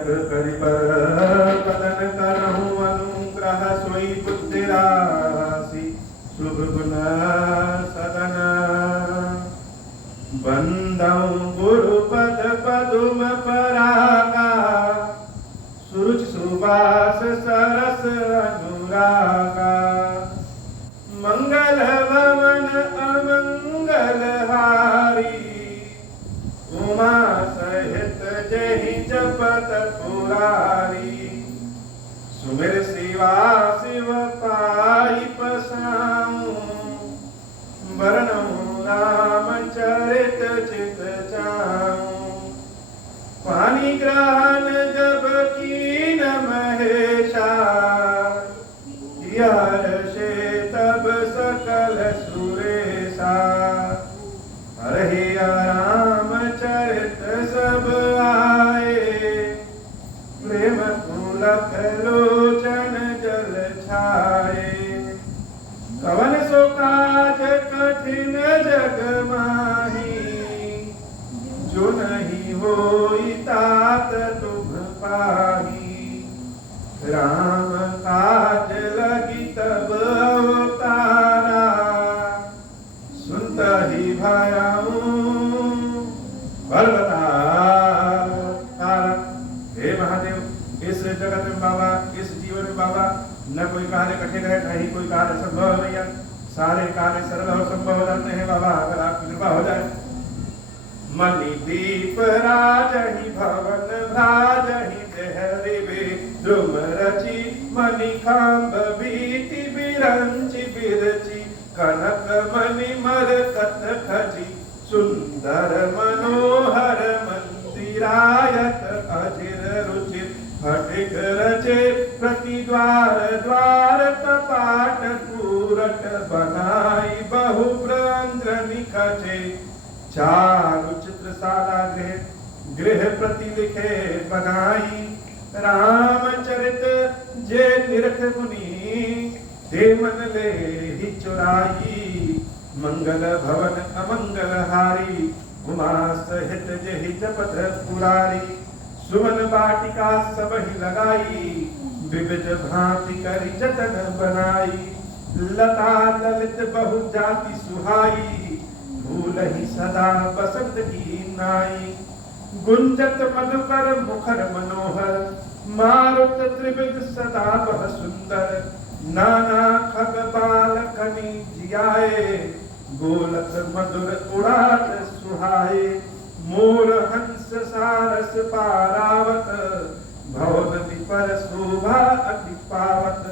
जग करिबर पदन करहूँ अनुग्रह सोई बुद्धि राशि शुभ गुण सदन बंदौ गुरुपद पदुम परागा सुरुचि सुबास सरस अनुरागा मंगल भवन अमंगल हारी उमा सहित जहि जपत पुरारी सुमिर शिवा शिव पाई पसाऊं वरणु रामचरित चित चाऊं पानी ग्रहण जब कीन महेशा हर्षे तब सकल सुरेशा हरे रामचरित सब आए प्रेम पुलक लोचन जल छाए कवन सो काज कठिन जग माही जो नहीं होई तात तुम पाही राम काज लगी तब अवतारा सुनत ही भयाऊं बलवतारा। हे महादेव इस जगत में बाबा इस जीवन में बाबा न कोई कार्य कठिन है न ही कोई कार्य संभव है भैया सारे कार्य सरल और संभव हो जाते हैं बाबा अगर आपकी कृपा हो जाए। मणि दीप राजहि भवन भ्राजहि देहरिवे द्रुम रचि मणि खांब बीति बिरंचि बिरचि कनक मणि मरकत खजी सुंदर मनोहर मंदिरायत अजिर रुचिर फटिक रचे प्रति द्वार द्वार कपाट पूरट बनाई बहु ब्रंद्र निखचे चारु चित्रशाला गृह गृह प्रति लिखे बनाई रामचरित जे निरख मुनि ते मन ले ही चुराई मंगल भवन अमंगल हारी उमा सहित जेहि जपत पुरारी सुमन बाटिका सब ही लगाई विविध भांति करी जतन बनाई लता ललित बहु जाति सुहाई भूल ही सदा बसंत की नाई गुंजत मधुकर मुखर मनोहर मारुत त्रिविध सदा बह सुंदर नाना खग बाल कनी जियाए गोलक मधुर उड़ात सुहाए मोर हंस सारस पारावत भवनति पर शोभा अति पावत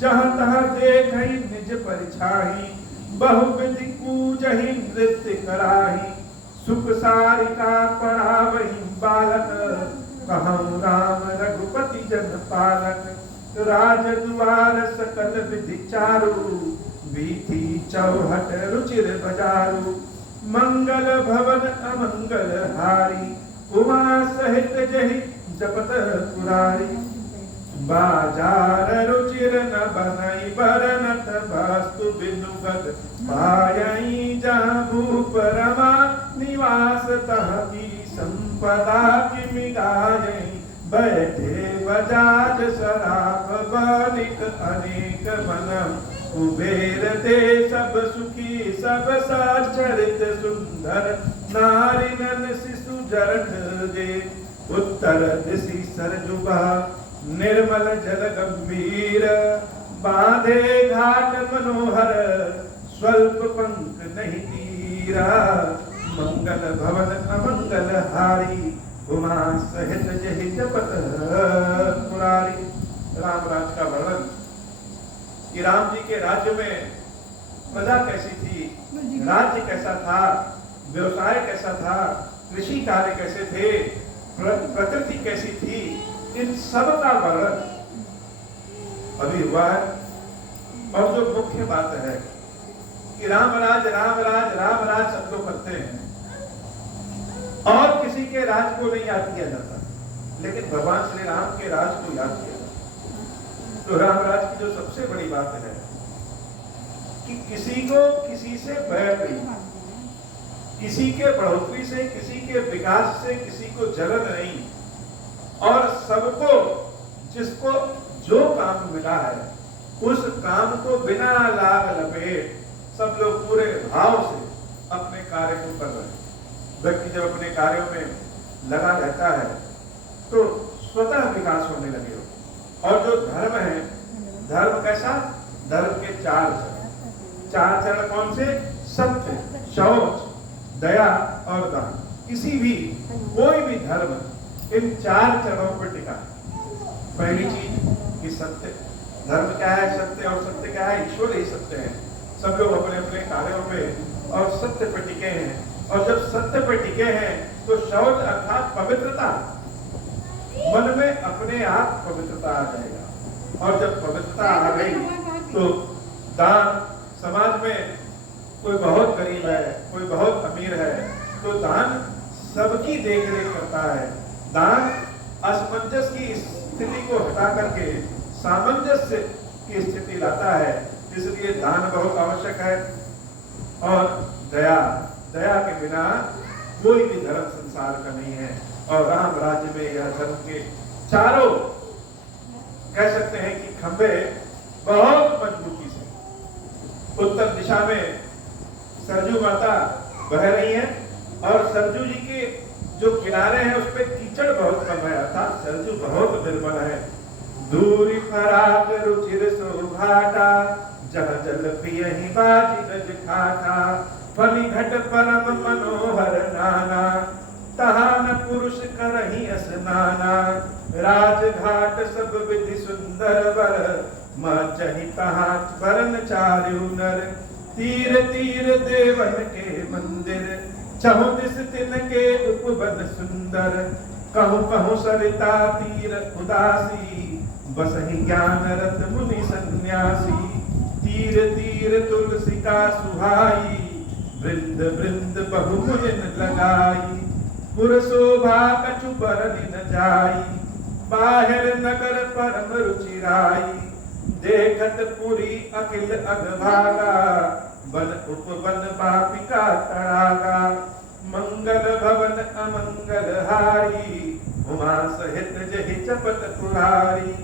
जहाँ तहाँ देखहि निज परिछाही बहुविधि पूजहि नृत्य कराही सुख सारिका पढ़ावहि बालक कहूँ राम रघुपति जन पालक राज द्वार सकल विधि चारु वीथी चौहट रुचिर बजारू मंगल भवन अमंगल हारी उमा सहित जहि जपत पुरारी बाजार रुचिर न बनई बरनत वास्तु बिनुगत पायई जहाँ भूप रमा निवास तह की संपदा की मिगायई बैठे बजाज सराफ बालिक अनेक मनम कुबेर दे सब सुखी सब सचरित सुंदर नारिनन शिशु जरठ दे उत्तर दिशि सरजुबा निर्मल जल गंभीर बांधे घाट मनोहर स्वल्प पंख नहीं तीरा मंगल भवन अमंगल हारी उमा सहित जहि जपत पुरारी। राम राज का वर्णन कि राम जी के राज्य में प्रजा कैसी थी, राज्य कैसा था, व्यवसाय कैसा था, कृषि कार्य कैसे थे, प्रकृति कैसी थी, इन सब का वर्णन अभी हुआ है। और जो मुख्य बात है कि राम राज सब लोग करते हैं और किसी के राज को नहीं याद किया जाता, लेकिन भगवान श्री राम के राज को याद किया जाता। तो राम राज की जो सबसे बड़ी बात है कि किसी को किसी से बैर नहीं, किसी के बढ़ोतरी से, किसी के विकास से किसी को जलन नहीं, और सबको जिसको जो काम मिला है उस काम को बिना लाग लपेट सब लोग पूरे भाव से अपने कार्य को कर रहे हैं। व्यक्ति जब अपने कार्यों में लगा रहता है तो स्वतः विकास होने लगे हो। और जो धर्म है, धर्म कैसा? धर्म के चार चरण कौन से? सत्य, शौच, दया और दान। किसी भी कोई भी धर्म इन चार चरणों पर टिका। पहली चीज कि सत्य। धर्म क्या है? सत्य। और सत्य क्या है? ईश्वर ही सत्य है। सब लोग अपने अपने कार्यों पे और सत्य पर टिके हैं। और जब सत्य पर टिके हैं तो शौच अर्थात पवित्रता, मन में अपने आप पवित्रता आ जाएगा। और जब पवित्रता आ गई तो दान। समाज में कोई बहुत गरीब है, कोई बहुत अमीर है, तो दान सबकी देखरेख करता है। दान असमंजस की स्थिति को हटा करके सामंजस्य की स्थिति लाता है। इसलिए दान बहुत आवश्यक है। और दया, दया के बिना कोई भी धर्म संसार का नहीं है। और राम राज्य में यह धर्म के चारों कह सकते हैं कि खंभे बहुत मजबूती से। उत्तर दिशा में सरजू माता बह रही है और सरजू जी के जो किनारे हैं उस पर कीचड़ बहुत कम है, अर्थात सरजू बहुत निर्मल है। दूरी फराक रुचिर सुघाटा, जहाँ जल पियहि बाजी रज खाटा। फली घट परम मनोहर नाना, तहाँ न पुरुष करहि स्नाना। राजघाट सब विधि सुंदर वर, मचहि तहाँ वरन चारु नर। तीर तीर देवन के मंदिर, चहु दिस तिनके उपवन सुंदर। कहु कहु सरिता तीर उदासी, बसहि ज्ञान रत मुनि सन्यासी। तीर तीर तुलसी का सुहाई, वृंद वृंद बहु मुनिन लगाई। पुर शोभा कछु बरनि न जाई, बाहिर नगर परम रुचिराई। देखत पुरी अखिल अगभागा, बन उपवन बापिका तड़ागा। मंगल भवन अमंगल हारी, उमा सहित जहि चपत पुरारी।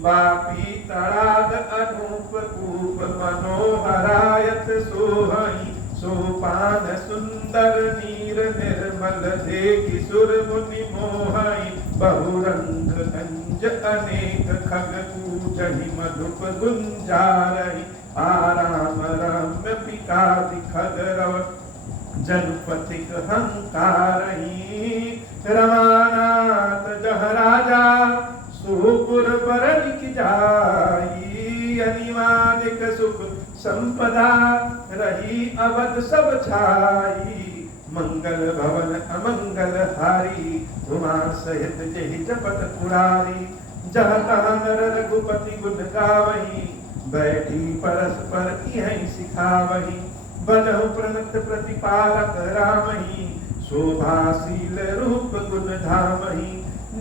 बापी तड़ाग अनूप कूप, मनोहरायत सोहई। सोपान सुंदर नीर निर्मल, देखि सुर मुनि मोहई। बहुरंग गंज अनेक खग कूचहि, मधुप गुंजारहि। आराम रम्य पिकादि खगरव, जनपथिक हंकारहि। रमानाथ जह राजा, सुपुर पर लिख जाई। अनिमानिक सुख संपदा, रही अवध सब छाई। मंगल भवन अमंगल हारी, उमा सहित जहि जपत पुरारी। जह तह नर रघुपति गुण गावही, बैठी परस्पर इहि सिखावही। बनहु प्रणत प्रतिपालक रामही, शोभाशील रूप गुण धामही।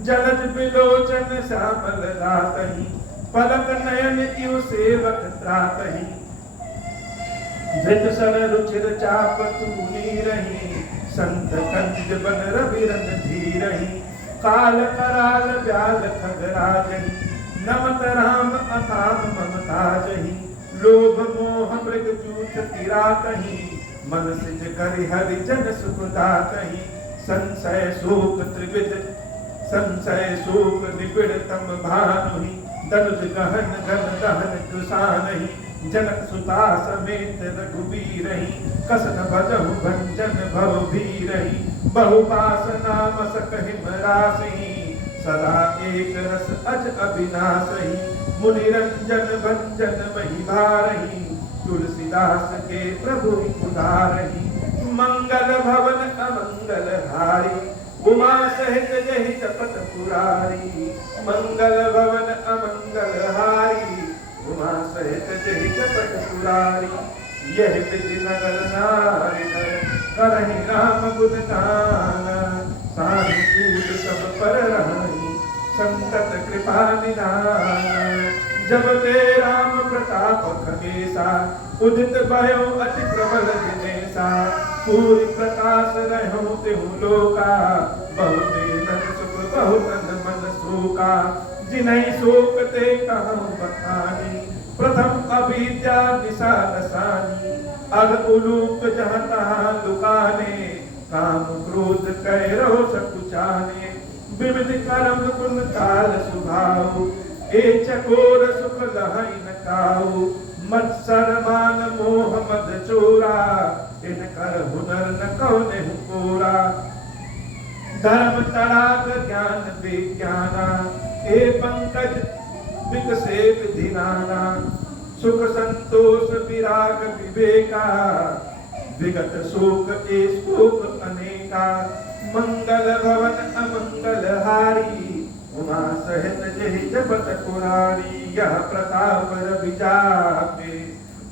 जलज बिलोचन श्यामल दातहि, पलक नयन इव सेवक त्रातहि। धृत सन रुचिर चाप तूनी रही, संत कंज बन रवि रन धीरहि। काल कराल ब्याल खगराजहि, नमत राम अकाम ममता जहि। लोभ मोह मृग जूथ किरातहि, मन सिज करि हरि जन सुख दातहि। संशय शोक त्रिविध, संशय शोक निबिड़ तम भानुहि। दनुज गहन घन दहन दुसानहि, जनक सुता समेत रघुबीरहि। कसन भजहु भंजन भव भीरहि, बहुपासना मसक हिम रासि। सदा एक रस अज अविनाशहि, मुनि रंजन भंजन महि भारहि। तुलसीदास के प्रभु उदारहि, मंगल भवन अमंगल हारी। उमा सहित जहि जपत पुरारी, मंगल भवन अमंगल हारी। उमा सहित जहि जपत पुरारी। यह विधि नगर नारी नर, करहि राम गुण गान। सानुकूल सब पर रहि, संतत कृपा निधान। जब ते राम प्रताप खगेसा, उदित भयो अति प्रबल दिनेसा। पूरी प्रकाश रहो तेहु लोका, बहु तेन सुख बहु तन मन सो। शोका, जिन्हीं शोक ते कहूँ बखानी, प्रथम अविद्या निशा दसानी, अग उलूक जहाँ तहाँ लुकाने, काम क्रोध कैरो सकुचाने, विविध कर्म गुण काल सुभाऊ, ए चकोर सुख लहै न काऊ, मत्सर मान मोह मद चोरा, इनकर हुनर न कौने कोरा, धर्म तड़ाक ज्ञान विज्ञाना, ए पंकज विकसे विधिनाना, सुख संतोष विराग विवेका, विगत शोक ए शोक अनेका, मंगल भवन अमंगल हारी, उमा सहित जहि जपत पुरारी, यह प्रताप रविजापे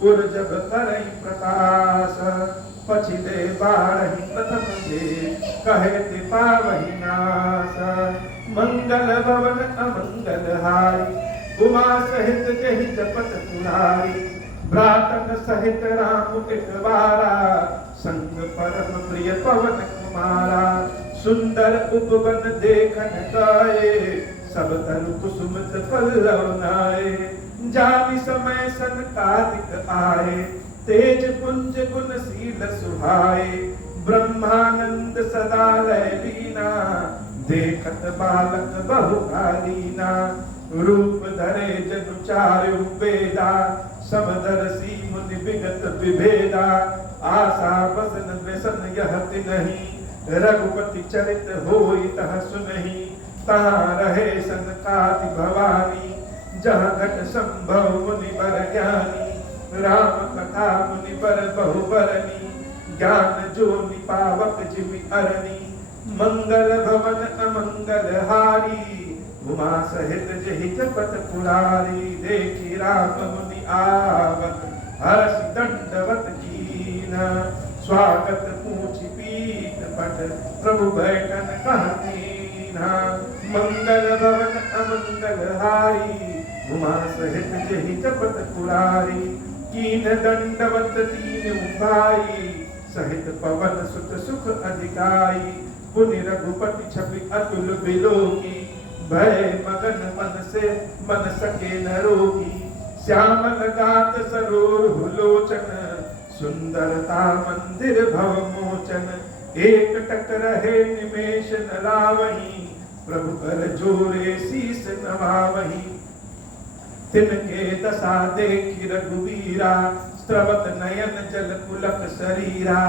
उर्जब करई प्रकाश, पछिले बारहि प्रथम दे कहे ते पावहि नाश, मंगल भवन अमंगल हारी, उमा सहित जहि जपत पुरारी, भ्रातन सहित राम इकबारा, संग परम प्रिय पवन कुमारा, सुंदर उपवन देखन गाए, सब तरु कुसुमत पल्लव नाए, जानि समय सनकादिक आए, तेज पुंज गुणशील सुहाए, ब्रह्मानंद सदा लय लीना, देखत बालक बहु कालीना, रूप धरे जनु चारु वेदा, समदर्शी मुनि विगत विभेदा, आशा बसन व्यसन यह तिन्हि, रघुपति चरित होई तह सुनहि, तहाँ रहे सनकादि भवानी, जहाँ घट संभव मुनि बर ज्ञानी, राम कथा मुनि बर बहु बरनी, ज्ञान जो निपावक जिमि अरनी, मंगल भवन अमंगल हारी, उमा सहित जहि जपत पुरारी, देखी राम मुनि आवत हर्ष दंडवत कीना, स्वागत पूछि पीत पट प्रभु बैठन कहतीना, मंगल भवन अमंगल हारी, उमा सहित जहि जपत पुरारी, कीन दंडवत तीन उभाई, सहित पवन सुत सुख अधिकाई, पुनि रघुपति छवि अतुल बिलोकी, भय मगन मन सके न रोगी, श्यामल गात सरोर लोचन, सुंदरता मंदिर भव मोचन, एक टक रहे निमेष न लावही, प्रभु कर जोरे शीस नवावही, तिनके दशा देखि रघुवीरा, स्रवत नयन जल पुलक शरीरा,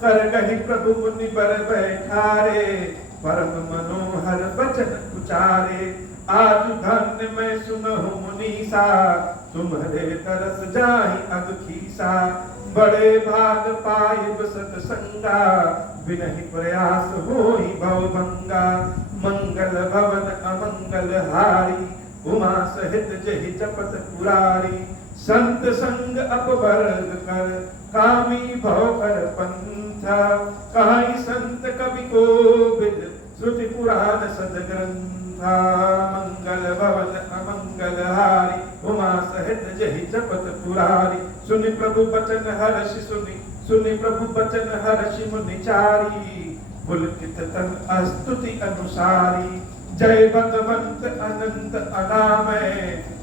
कर गहि प्रभु मुनि बर बैठारे, परम मनोहर बचन उचारे, आज धन्य मैं सुनहु मुनीसा, तुम्हारे तरस जाहि अग खीसा, बड़े भाग पाए बसत संगा, बिनहि प्रयास होई भवभंगा, मंगल भवन अमंगल हारी, उमा सहित जहि जपत पुरारी, संत संग अपवर्ग कर, कामी भव कर पंथा, कहाई संत कवि कोविद, श्रुति पुराण सदग्रंथा, मंगल भवन अमंगल हारी, उमा सहित जहि जपत पुरारी, सुनि प्रभु बचन हर्षि सुनि प्रभु बचन हर्षि मुनि चारी, पुलकित तन स्तुति अनुसारी, जय भगवंत अनंत अनामय,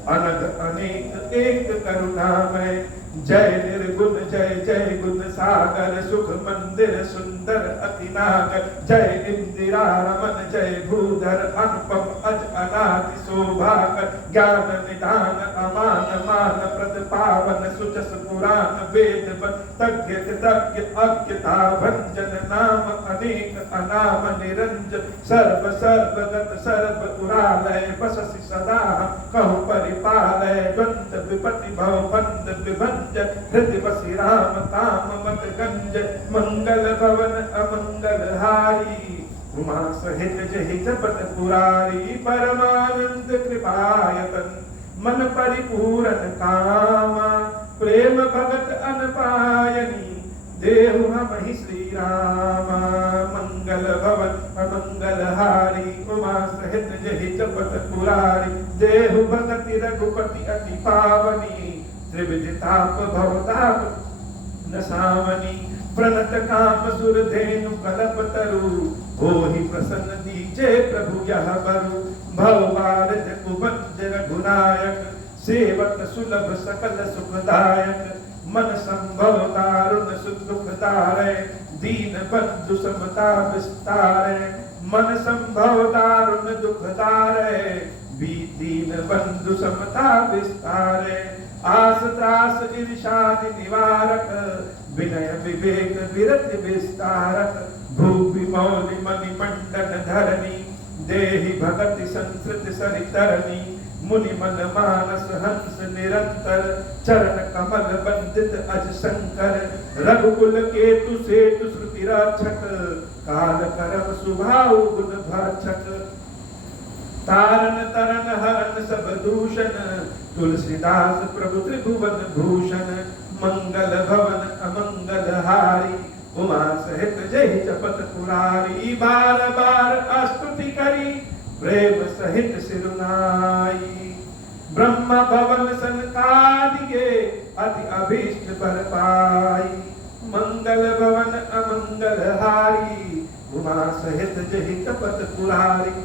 अनग अनेक एक करुणामय, जय निर्गुण जय जय गुण सागर, सुख मंदिर सुंदर अति नागर, जय इंदिरा रमन जय भूधर, अनुपम अज अनादि शोभाकर, ज्ञान निधान अमान मान प्रद पावन, सुजस पुराण वेद तज्ञ तज्ञ अज्ञता भंजन, नाम अनेक अनाम निरंजन, सर्व सर्वगत सर्व उरालय, बससि सदा कहु परिपालय, द्वंद विपति भव बंद विभंजन, हृदय बसि राम काम मत गंज, मंगल भवन अमंगल हारी, उमा सहित जहि जपत पुरारी, परमानंद कृपायतन मन परिपूरन कामा, प्रेम भगत अनपायनी, देहु हमहि श्री रामा, मंगल भवन अमंगल हारी, उमा सहित जहि जपत पुरारी, देहु भगति रघुपति अति पावनी, त्रिविध ताप भवताप नसावनी, प्रणत काम सुर धेनु कलप तरु, होहि प्रसन्न दीजे प्रभु यह बरु, भव सेवक सुलभ सकल सुखदायक, मन संभव तारुण सुख दुखदारे, दीन बंधु समता विस्तारे, मन संभव तारुण दुखदारे, दीन बंधु समता विस्तारे, आस त्रास ईर्षाद निवारक, विनय विवेक विरति विस्तारक, भूपि मौलि मणि मंडन धरणी, देहि भगति संस्कृति सरितरणी, मुनि मन मानस हंस निरंतर, चरण कमल बंदित अज शंकर, रघुकुल केतु सेतु श्रुति रक्षक, काल करम सुभाव गुण भक्षक, तारन तरन हरन सब दूषण, तुलसीदास प्रभु त्रिभुवन भूषण, मंगल भवन अमंगल हारी, उमा सहित जय जपत पुरारी, बार बार स्तुति करी प्रेम सहित सिरुनाई, ब्रह्म भवन सनकादिके अति अभीष्ट बर पाई, मंगल भवन अमंगल हारी, उमा सहित जय जपत पुरारी,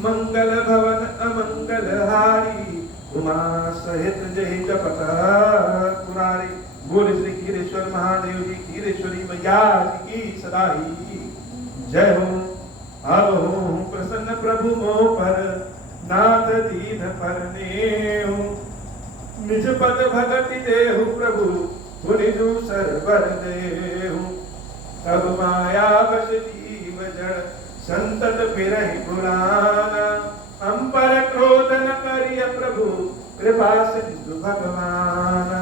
मंगल भवन अमंगल हारी, उमा सहित जय जपत पुरारी। बोल श्री खीरेश्वर महादेव जी, खीरेश्वरी मैया की सदा ही जय हो। अब हूँ प्रसन्न प्रभु मोह पर, नाथ दीन पर नेहु, निज पद भगति देहु प्रभु, पुनि दूसर वर देहु, तब माया वश जीव जड़, संतत फिरहि पुराना, हम पर क्रोध न करिय प्रभु, कृपा सिंधु भगवान,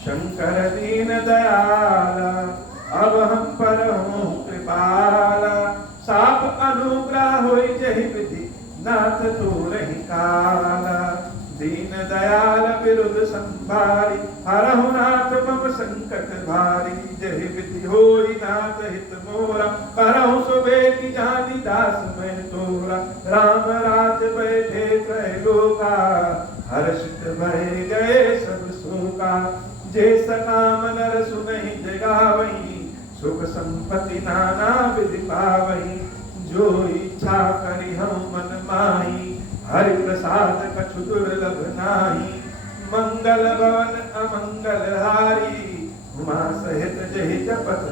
शंकर दीन दयाला, अब हम पर हूँ कृपाला, साप अनुग्रह होई जहि विधि, नाथ तो रही काला, दीन दयाल विरुद्ध संभारी, हरहु नाथ मम संकट भारी, जहि विधि होई नाथ हित मोरा, करहु सुबेति जानी दास मैं तोरा, राम राज बैठे त्रैलोका, हर्षित भय गए सब शोका, जे सकाम नर सुनहि जगावहि, सुख संपत्ति नाना विधि पावहि, जो इच्छा करि हम मन माही, हरि प्रसाद कछु दुर्लभ नाही, मंगल भवन अमंगल हारी, उमा सहित जहि जपत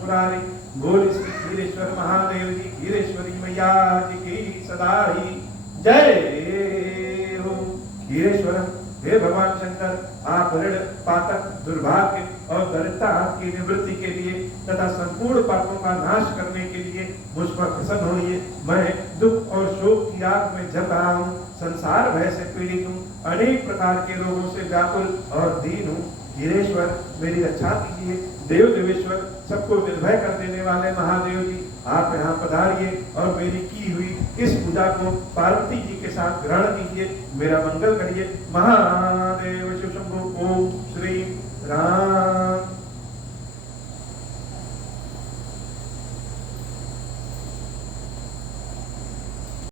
पुरारी। बोल श्री खीरेश्वर महादेव जी, खीरेश्वरी मैया जी की सदा ही जय हो। खीरेश्वर हे भगवान शंकर, आप ऋण पातक दुर्भाग्य और दरिद्रता की निवृत्ति के लिए तथा संपूर्ण पापों का नाश करने के लिए मुझ पर प्रसन्न होइए। मैं दुख और शोक की आग में जल रहा हूँ, संसार भय से पीड़ित हूँ, अनेक प्रकार के रोगों से व्याकुल और दीन हूँ। खीरेश्वर मेरी रक्षा कीजिए। देव देवेश्वर, सबको निर्भय कर देने वाले महादेव जी, आप यहाँ पधारिए और मेरी की हुई इस पूजा को पार्वती जी के साथ ग्रहण कीजिए, मेरा मंगल करिए। महादेव शिव शंभु। ओम श्री राम